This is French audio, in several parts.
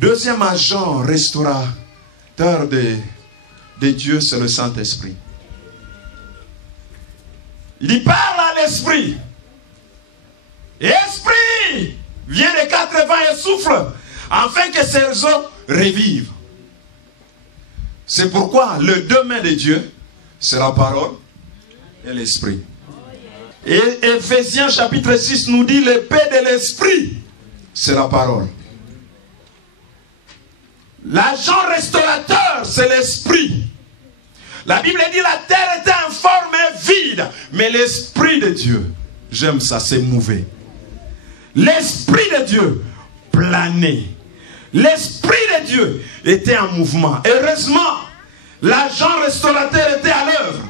Deuxième agent restaurateur de Dieu, c'est le Saint-Esprit. Il parle à l'Esprit. Esprit, viens des 4 vents et souffle, afin que ces eaux revivent. C'est pourquoi le domaine de Dieu, c'est la parole et l'Esprit. Et Ephésiens chapitre 6 nous dit l'épée de l'Esprit, c'est la parole. L'agent restaurateur, c'est l'Esprit. La Bible dit la terre était informe et vide, mais l'Esprit de Dieu, j'aime ça, c'est mouvé. L'Esprit de Dieu planait. L'Esprit de Dieu était en mouvement. Heureusement, l'agent restaurateur était à l'œuvre.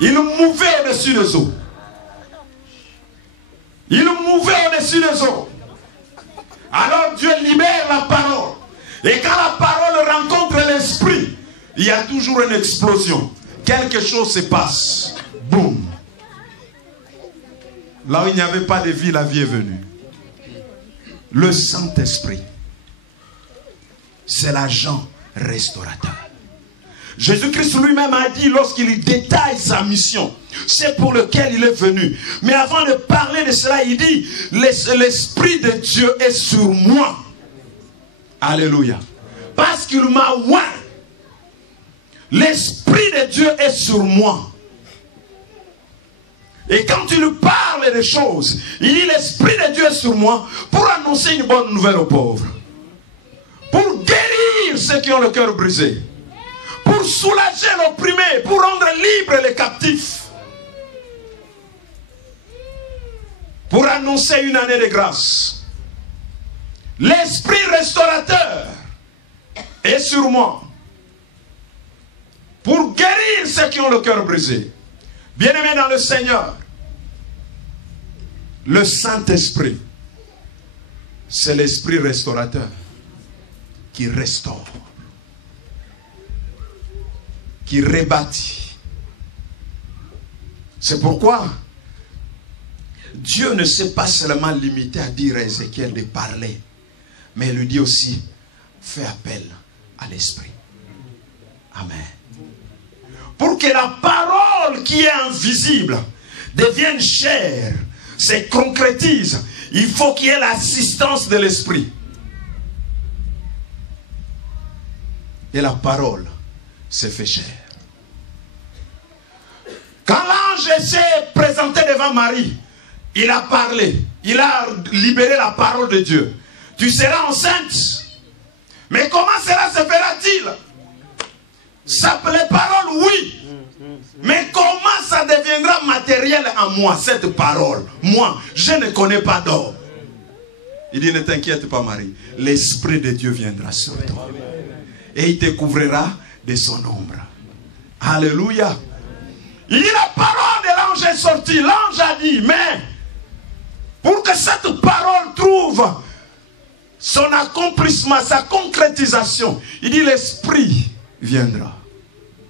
Il mouvait au-dessus des eaux. Il mouvait au-dessus des eaux. Alors Dieu libère la parole. Et quand la parole rencontre l'Esprit, il y a toujours une explosion. Quelque chose se passe. Boum. Là où il n'y avait pas de vie, la vie est venue. Le Saint-Esprit, c'est l'agent restaurateur. Jésus-Christ lui-même a dit lorsqu'il détaille sa mission, c'est pour lequel il est venu. Mais avant de parler de cela, il dit, l'Esprit de Dieu est sur moi. Alléluia. Parce qu'il m'a oint. L'Esprit de Dieu est sur moi. Et quand il nous parle des choses, il dit l'Esprit de Dieu est sur moi pour annoncer une bonne nouvelle aux pauvres. Pour guérir ceux qui ont le cœur brisé. Pour soulager l'opprimé, pour rendre libres les captifs. Pour annoncer une année de grâce. L'Esprit restaurateur est sur moi. Pour guérir ceux qui ont le cœur brisé. Bien-aimés dans le Seigneur, le Saint-Esprit, c'est l'Esprit restaurateur qui restaure, qui rebâtit. C'est pourquoi Dieu ne s'est pas seulement limité à dire à Ézéchiel de parler, mais il lui dit aussi, fais appel à l'Esprit. Amen. Pour que la parole qui est invisible devienne chair, se concrétise, il faut qu'il y ait l'assistance de l'Esprit. Et la parole s'est fait chair. Quand l'ange s'est présenté devant Marie, il a parlé, il a libéré la parole de Dieu. Tu seras enceinte. Mais comment cela se fera-t-il? Ça, les paroles, oui. Mais comment ça deviendra matériel en moi, cette parole? Moi, je ne connais pas d'homme. Il dit, ne t'inquiète pas, Marie. L'Esprit de Dieu viendra sur toi. Et il te couvrira de son ombre. Alléluia. Il dit, la parole de l'ange est sortie. L'ange a dit, mais pour que cette parole trouve son accomplissement, sa concrétisation, il dit, l'Esprit viendra.